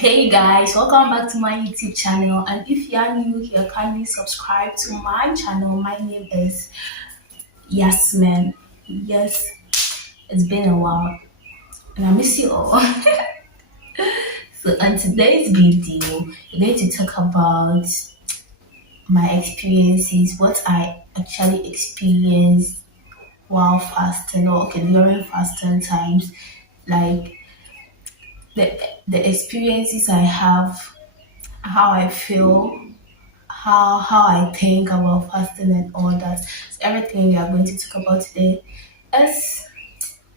Hey guys, welcome back to my YouTube channel. And if you are new here, kindly subscribe to my channel. My name is Yasmin. Yes, it's been a while and I miss you all. So, on today's video, we're going to talk about my experiences, what I actually experienced while fasting or during fasting times, like the, the experiences I have, how I feel, how I think about fasting and all that. So everything we are going to talk about today is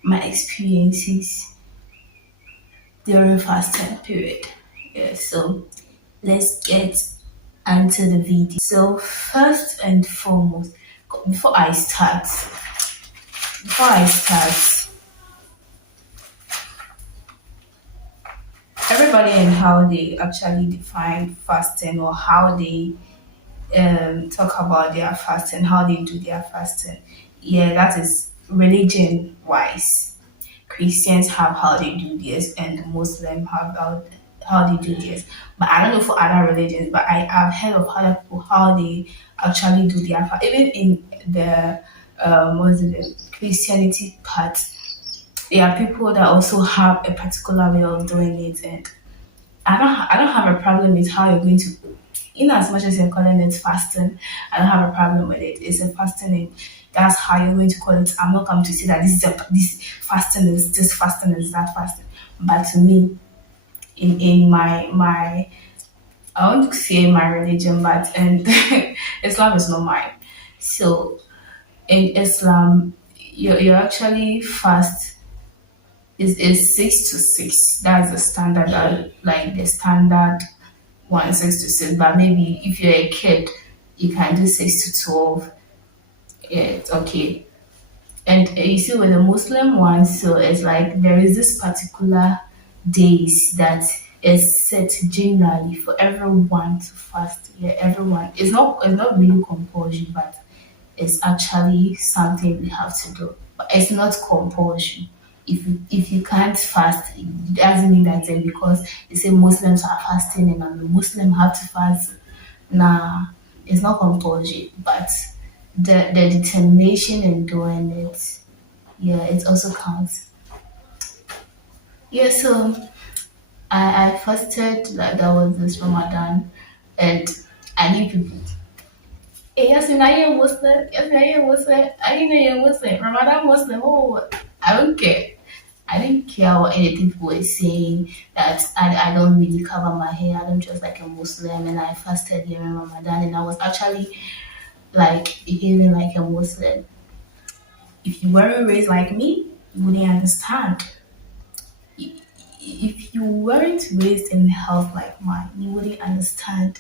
my experiences during fasting period. Yeah, so let's get into the video. So first and foremost, before I start, before I start, everybody and how they actually define fasting or how they talk about their fasting, how they do their fasting. Yeah, that is religion wise. Christians have how they do this, and Muslim have how they do this. But I don't know for other religions, but I have heard of other people how they actually do their fast. Even in the Muslim Christianity part, there are people that also have a particular way of doing it, and I don't have a problem with how you're going to, in as much as you're calling it fasting, I don't have a problem with it. It's a fasting and that's how you're going to call it. I'm not coming to say that this fasting is this fasting is that fasting. But to me, in my I want to say my religion, but and Islam is not mine. So in Islam, you actually fast is 6 to 6. That's the standard, like the standard one 6 to 6. But maybe if you're a kid, you can do 6 to 12. Yeah, it's okay. And you see with the Muslim one, so it's like there is this particular days that is set generally for everyone to fast. Yeah, everyone. It's not really compulsory, but it's actually something we have to do. But it's not compulsory. If you can't fast, it doesn't mean that because they say Muslims are fasting and I'm a Muslim have to fast. Nah, it's not compulsory, but the determination in doing it, yeah, it also counts. Yeah, so I fasted, like that was this Ramadan, and I knew people. Hey, yes, I am Muslim. Yes, I am Muslim. I didn't know you're Muslim. Ramadan Muslim. Oh, I don't care. I didn't care what anything people were saying. That I don't really cover my hair. I don't dress like a Muslim, and I fasted during Ramadan, and I was actually like behaving like a Muslim. If you weren't raised like me, you wouldn't understand. If you weren't raised in health like mine, you wouldn't understand.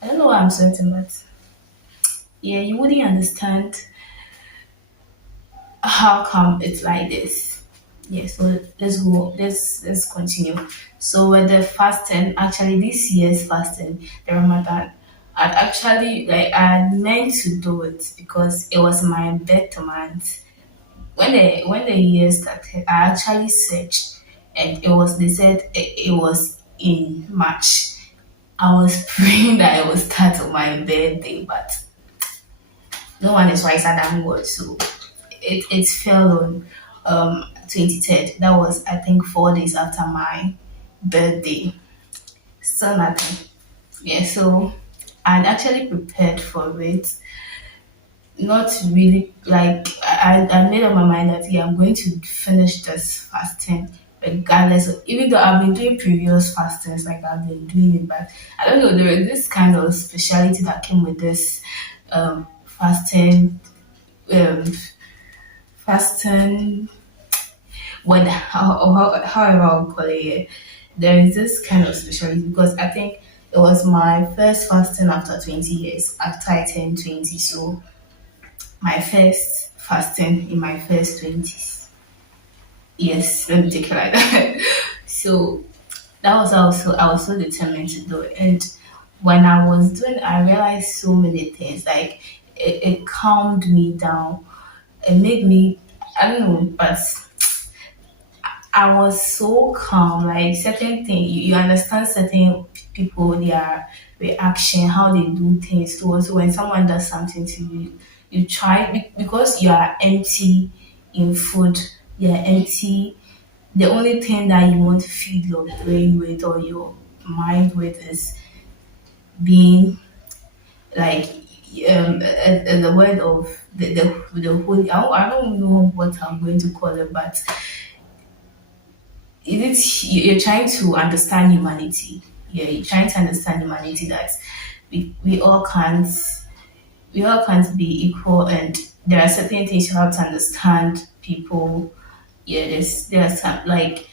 I don't know why I'm certain, but yeah, you wouldn't understand how come it's like this. Yeah, so let's go. Let's continue. So with the fasting, actually this year's fasting, the Ramadan, I'd actually like I meant to do it because it was my birthday month. When the year started, I actually searched, and they said it was in March. I was praying that it would start on my birthday, but no one is wiser than God. So it fell on 23rd. That was I think 4 days after my birthday. Still nothing. Yeah, so I'd actually prepared for it. Not really like I made up my mind that yeah, I'm going to finish this fasting regardless of, even though I've been doing previous fastings, like I've been doing it, but I don't know, there is this kind of speciality that came with this fasting um fasting what however I'll call it. Yeah. There is this kind of specialty because I think it was my first fasting after 20 years, after I turned 20. So my first fasting in my first 20s. Yes, let me take it like that. So that was also, I was so determined to do it. And when I was doing it, I realized so many things. Like it calmed me down. It made me, I don't know, but I was so calm. Like certain thing, you understand certain people, their reaction, how they do things towards when someone does something to you. You try because you are empty in food. You are empty. The only thing that you want to feed your brain with or your mind with is being like the word of the holy. I don't know what I'm going to call it, but you're trying to understand humanity. Yeah, you're trying to understand humanity that we all can't be equal, and there are certain things you have to understand people. Yeah, there's some like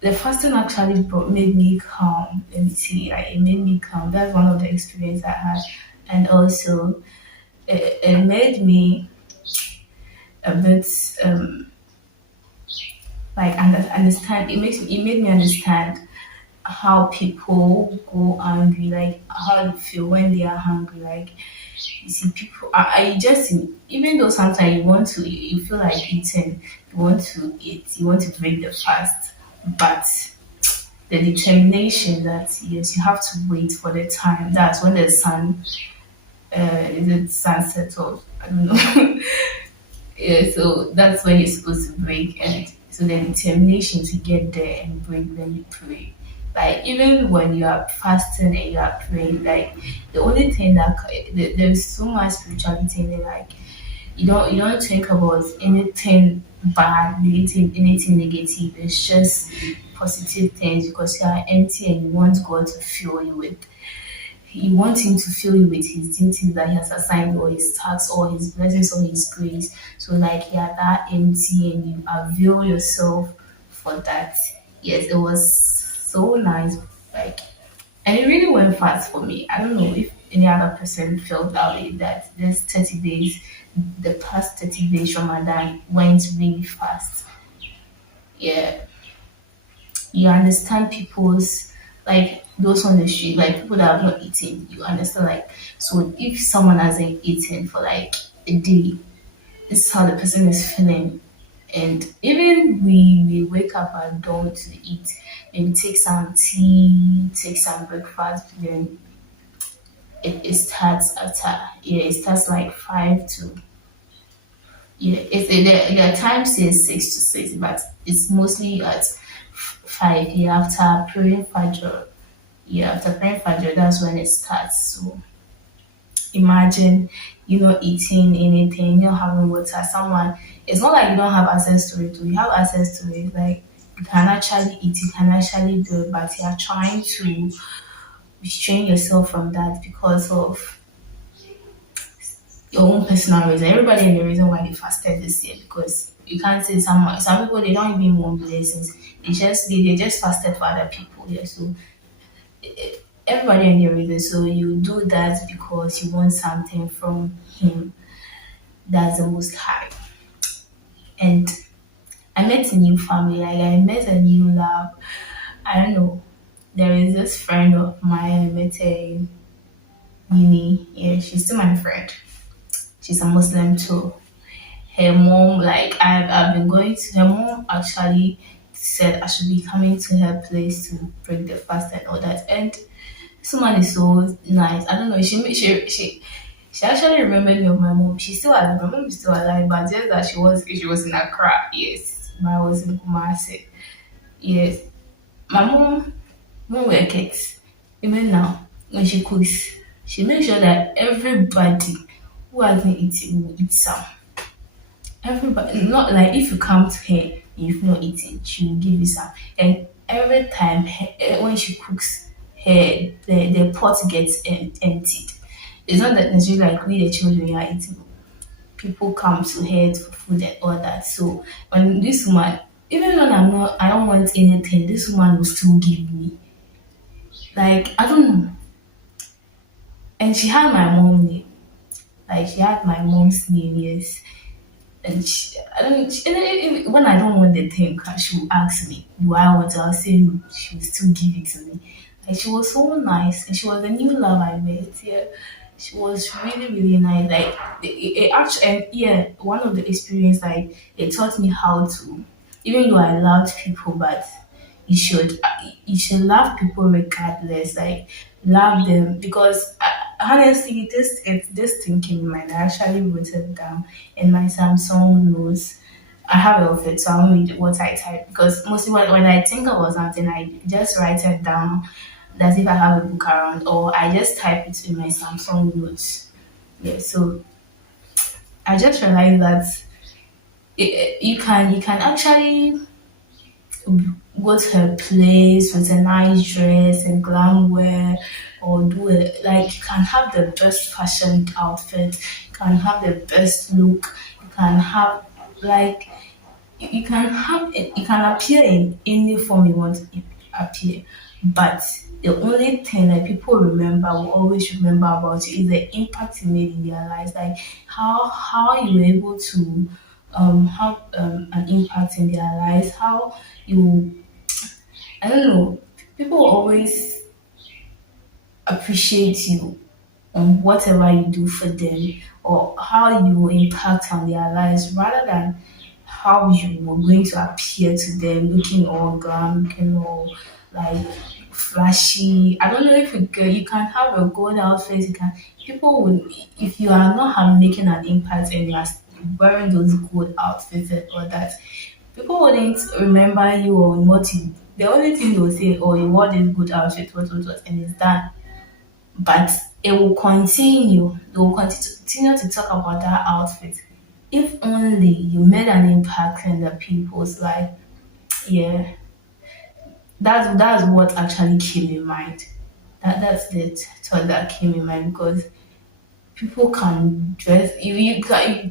the fasting actually made me calm. Let me see, like it made me calm. That's one of the experience I had, and also it made me a bit like understand. It made me understand how people go angry, like how they feel when they are hungry. Like you see, people, I just even though sometimes you want to, you feel like eating, you want to eat, you want to break the fast, but the determination that yes, you have to wait for the time. That's when the sun, is it sunset or I don't know. Yeah, so that's when you're supposed to break, and so the determination to get there and break, then you pray. Like even when you are fasting and you are praying, like the only thing that there's so much spirituality in it. Like you don't think about anything bad, anything negative. It's just positive things because you are empty and you want God to fill you with you want him to fill you with his duties that he has assigned or his tasks or his blessings or his grace. So like you're that empty and you avail yourself for that. Yes, it was so nice. Like and it really went fast for me. I don't know if any other person felt that way that this 30 days, the past 30 days Ramadan went really fast. Yeah, you understand people's like those on the street, like people that have not eaten, you understand like so if someone hasn't eaten for like a day, this is how the person is feeling. And even we wake up at dawn to eat, maybe take some tea, take some breakfast, then it starts after yeah, it starts like 5 to yeah, their time says 6 to 6, but it's mostly at 5 yeah, after praying Fajr. Yeah, after praying Fajr, that's when it starts. So imagine you not eating anything, you not having water. Someone, it's not like you don't have access to it. You have access to it. Like you can actually eat, you can actually do it, but you are trying to restrain yourself from that because of your own personal reason. Everybody in the reason why they fasted this year because you can't say some people they don't even want blessings. They just fasted for other people. Yeah, so everybody in the reason. So you do that because you want something from him. That's the most high. And I met a new family. Like I met a new love. I don't know. There is this friend of mine I met her in uni. Yeah, she's still my friend. She's a Muslim too. Her mom, like I've been going to her mom actually said I should be coming to her place to break the fast and all that. And this woman is so nice. I don't know. She actually remembered me of my mom. She's still alive. My mom is still alive, but just that she was in Accra. Yes, but I was in Kumasi. Yes, my mom when we were kids, even now when she cooks, she makes sure that everybody who hasn't eaten will eat some. Everybody, not like if you come to her and you've not eaten, she will give you some. And every time when she cooks, the pot gets emptied. It's not that necessarily like we the children are eating. People come to her for food and all that. So when this woman, even when I don't want anything, this woman will still give me. Like I don't know. And she had my mom name. Like she had my mom's name, yes. And I don't. And then when I don't want the thing, she will ask me, "Do I want it?" I'll say no. She will still give it to me. Like she was so nice, and she was a new love I met. Yeah, she was really really nice. Like it actually, and yeah, one of the experience like it taught me how to. even though I loved people, but you should love people regardless. Like love them because honestly, this thing came in mind. I actually wrote it down in my Samsung notes. I have it of it, so I'll read what I type because mostly when I think about something, I just write it down as if I have a book around, or I just type it in my Samsung notes. Yeah, so I just realized that you can actually go to a place with a nice dress and glam wear or do it like you can have the best fashion outfit, you can have the best look, you can have like you can have it, you can appear in any form you want to appear, but the only thing that people remember will always remember about you is the impact you made in their lives, like how you were able to have an impact in their lives, how you I don't know. People will always appreciate you on whatever you do for them or how you impact on their lives rather than how you were going to appear to them looking all glam, looking all like flashy. I don't know if you can have a gold outfit, you can people would if you are not making an impact and you are wearing those gold outfits and all that, people wouldn't remember you or what you. The only thing they'll say, "Oh, you wore this good outfit, what," and it's done. But it will continue. They will continue to talk about that outfit. If only you made an impact in the people's life. Yeah, that's what actually came in mind. That's the thought that came in mind because people can dress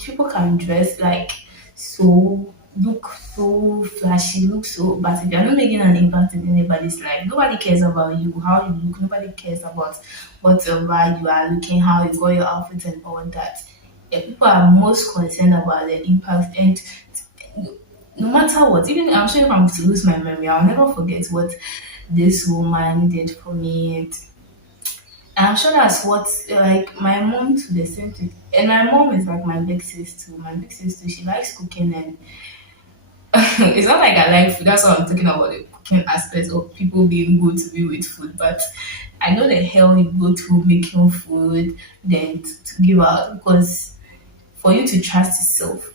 people can dress like so look so flashy, look so but if you're not making an impact in anybody's life, nobody cares about you, how you look, nobody cares about whatever you are looking, how you got your outfit and all that. Yeah, people are most concerned about the impact and no matter what, even I'm sure if I'm to lose my memory, I'll never forget what this woman did for me. And I'm sure that's what like my mom to the same thing. And my mom is like my big sis too. My big sis too. She likes cooking and it's not like I like food. That's what I'm talking about the cooking aspect of people being good to be with food. But I know the hell you go through making food then to give out because for you to trust yourself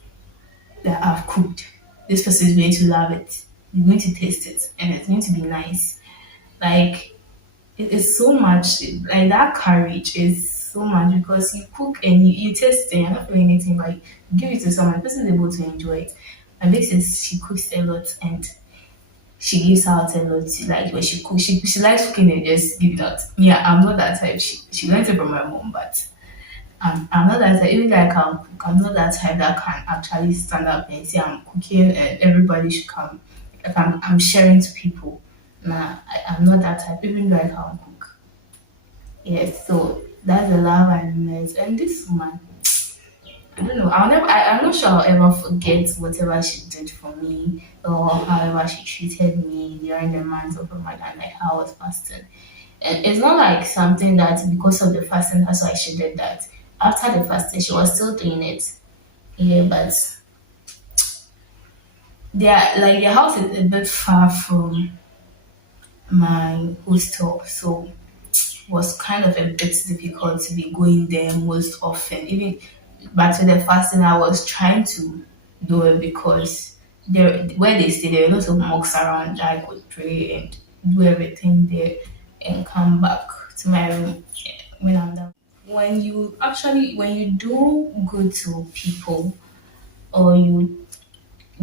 that I've cooked, this person is going to love it. You're going to taste it and it's going to be nice. Like it is so much like that courage is so much because you cook and you taste it and you're not feeling anything, but you give it to someone, the person is able to enjoy it. My big sis, she cooks a lot and she gives out a lot. Like when she cooks, she likes cooking and just give it out. Yeah, I'm not that type. She learned it from my mom, but I'm not that type. Even though I can cook, I'm not that type that can actually stand up and say I'm cooking and everybody should come. Like I'm sharing to people. Nah, I'm not that type, even though I can cook. Yes, so that's the love I met. And this woman, I don't know, I'm not sure I'll ever forget whatever she did for me or however she treated me during the month of Ramadan, like how I was fasting. And it's not like something that because of the fasting, that's why she did that. After the fasting, she was still doing it. Yeah, but their house is a bit far from my hostel, so was kind of a bit difficult to be going there most often. Even back to the fasting, I was trying to do it because there where they stay, there are lots of mosques around that I could pray and do everything there and come back to my room when I'm done. When you do good to people or you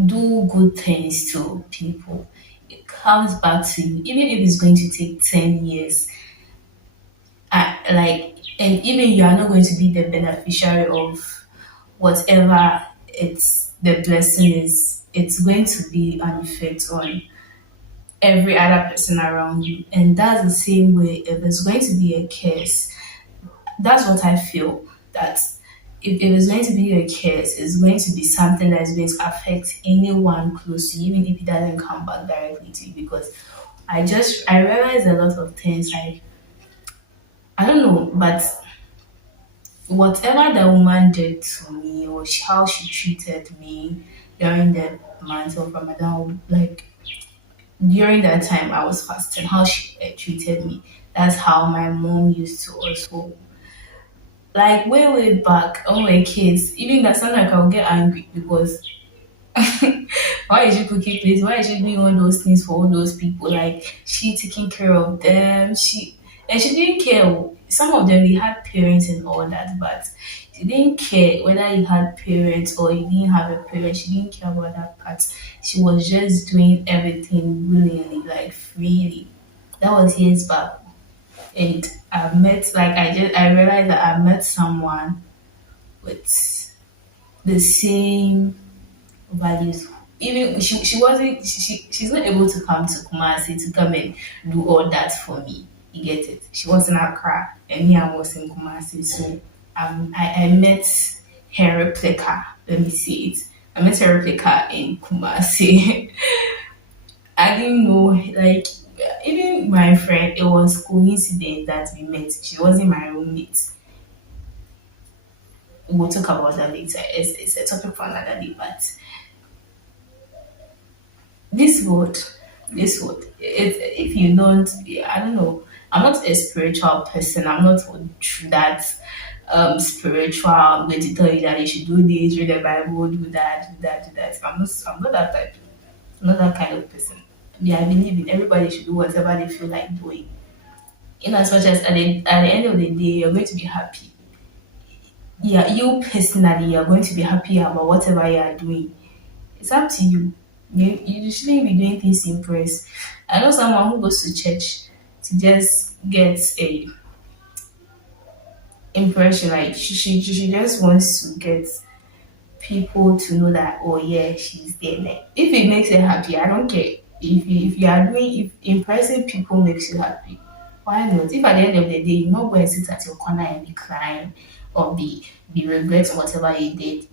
do good things to people, it comes back to you, even if it's going to take 10 years like and even you are not going to be the beneficiary of whatever it's the blessing is, it's going to be an effect on every other person around you, and that's the same way if it's going to be a curse. That's what I feel, that if it's going to be a curse, it's going to be something that is going to affect anyone close to you, even if it doesn't come back directly to you, because I realize a lot of things, like I don't know, but whatever the woman did to me or how she treated me, during the month of Ramadan, like during that time I was fasting, how she treated me. That's how my mom used to also, like way back when we were kids. Even that sometimes I'll get angry because why is she cooking place? Why is she doing all those things for all those people? Like she taking care of them. She didn't care. Some of them they had parents and all that, but she didn't care whether you had parents or you didn't have a parent. She didn't care about that part. She was just doing everything willingly, like freely. That was years back, and I met like I realized that I met someone with the same values. Even she wasn't she's not able to come to Kumasi to come and do all that for me. You get it? She was in Accra and me I was in Kumasi. So I met her replica. Let me see it. I met her replica in Kumasi. I didn't know like even my friend, it was coincidence that we met. She wasn't my roommate. We'll talk about that later. It's a topic for another day, but this word, this word, if you don't, I don't know, I'm not a spiritual person. I'm not that spiritual. I'm going to tell you that you should do this, read the Bible, do that, do that, do that. I'm not that type. I'm not that kind of person. Yeah, I believe in everybody should do whatever they feel like doing. In as much as at the end of the day, you're going to be happy. Yeah, you personally, you're going to be happy about whatever you are doing. It's up to you. You shouldn't be doing things to impress. I know someone who goes to church to just get a impression, like she just wants to get people to know that oh yeah she's there. Like if it makes her happy, I don't care. If you are doing if impressing people makes you happy, why not? If at the end of the day you're not going to sit at your corner and be crying or be regretting whatever you did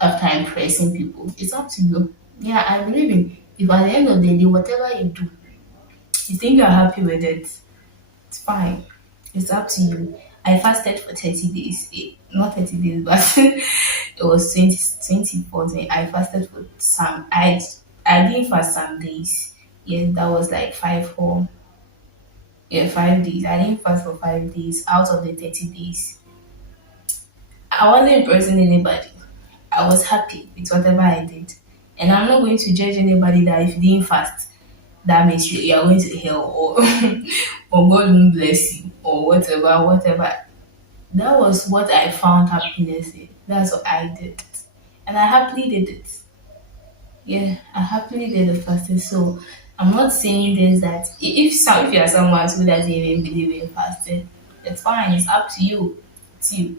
after impressing people, it's up to you. Yeah, I believe in if at the end of the day, whatever you do, you think you're happy with it, it's fine. It's up to you. I fasted for 30 days. Not 30 days, but it was 2014. I fasted for some, I didn't fast some days. Yeah, that was like 5 days. I didn't fast for 5 days out of the 30 days. I wasn't impressing anybody. I was happy with whatever I did. And I'm not going to judge anybody that if you didn't fast, that means you are going to hell or or God won't bless you or whatever. That was what I found happiness in. That's what I did. And I happily did it. Yeah, I happily did the fasting. So I'm not saying this that if you are someone who doesn't even believe in fasting, it's fine, it's up to you. It's you.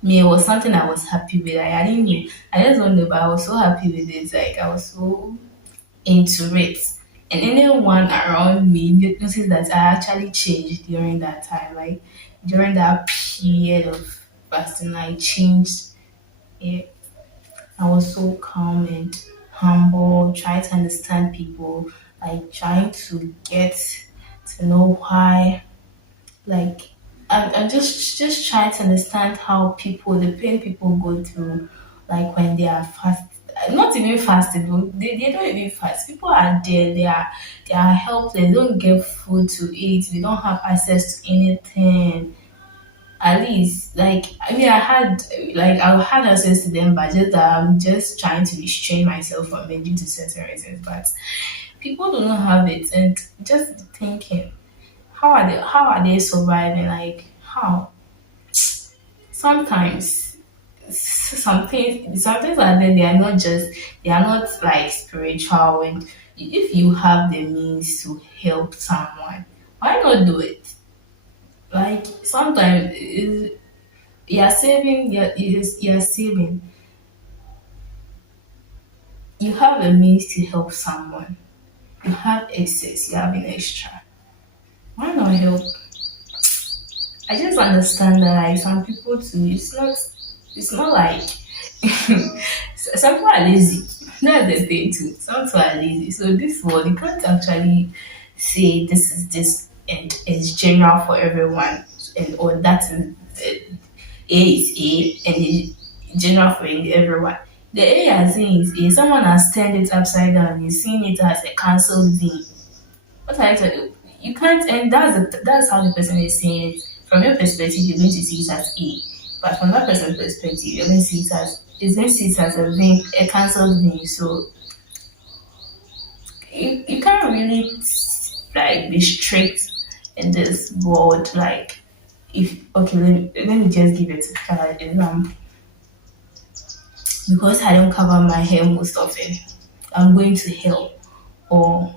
Me, it was something I was happy with. I didn't know. I just don't know, but I was so happy with it. Like I was so into it. And anyone around me noticed that I actually changed during that time. Like during that period of fasting, I changed. Yeah, I was so calm and humble, trying to understand people, like trying to get to know why like I'm just trying to understand how people the pain people go through like when they are fast not even fasting though, they don't even fast. People are there, they are helpless, they don't get food to eat, they don't have access to anything. At least like I mean I had access to them but just that I'm just trying to restrain myself from it due to certain reasons. But people do not have it and just thinking how are they surviving? Like how? Sometimes some things are there, they are not like spiritual and if you have the means to help someone, why not do it? Like sometimes you're saving you're saving. You have a means to help someone. You have excess, you have an extra. Why not help? I just understand that like some people too, it's not like some people are lazy. That's the thing too. Some people are lazy. So this world you can't actually say this is this and it's general for everyone and or that is A is A and it's general for everyone. The A you are seeing is A. Someone has turned it upside down. You're seeing it as a cancelled V. What I tell you, you can't, and that's how the person is seeing it. From your perspective, you're going to see it as A, but from that person's perspective, you're going to see it as it's going to see it as a vein, a cancelled vein. So you can't really like be strict in this world. Like if okay, let me just give it a typical example. Because I don't cover my hair most often, I'm going to hell or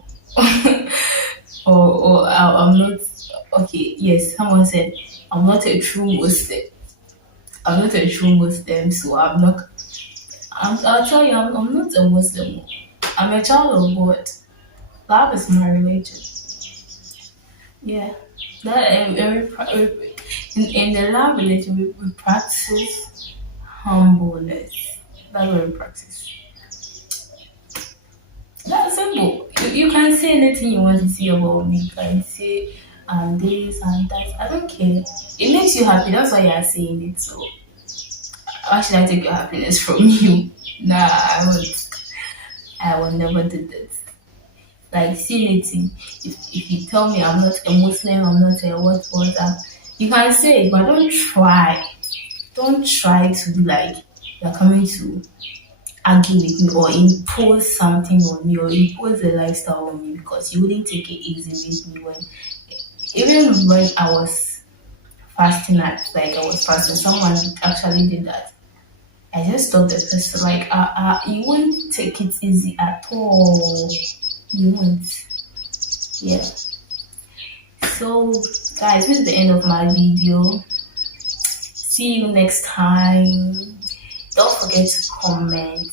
I'm not okay. Yes, someone said I'm not a true Muslim. I'm not a true Muslim, so I'm not. I'll tell you, I'm not a Muslim. I'm a child of God. Love is my religion. Yeah, that in the love religion we practice humbleness. That's what we practice. That's simple. You can say anything you want to say about me. You can say this and that. I don't care. It makes you happy. That's why you are saying it. So why should I take your happiness from you? Nah, I won't. I will never do that. Like see anything. If you tell me I'm not a Muslim, I'm not a what, you can say it, but don't try. Don't try to be like you're coming to argue with me or impose something on me or impose a lifestyle on me because you wouldn't take it easy with me when even when I was fasting at like I was fasting, someone actually did that. I just stopped the person like you won't take it easy at all. You won't. Yeah. So guys, this is the end of my video. See you next time. Don't forget to comment.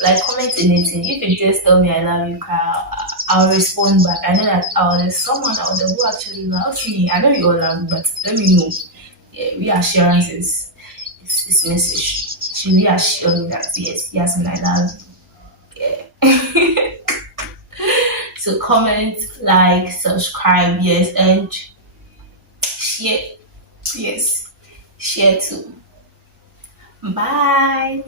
Like comment anything. If you just tell me I love you, I'll respond back. I know that there's someone out there who actually loves me. I know you all love me, but let me know. Yeah, reassurance is message. She reassure me that yes, and I love you. Yeah. So comment, like, subscribe, yes, and share. Yes, share too. Bye.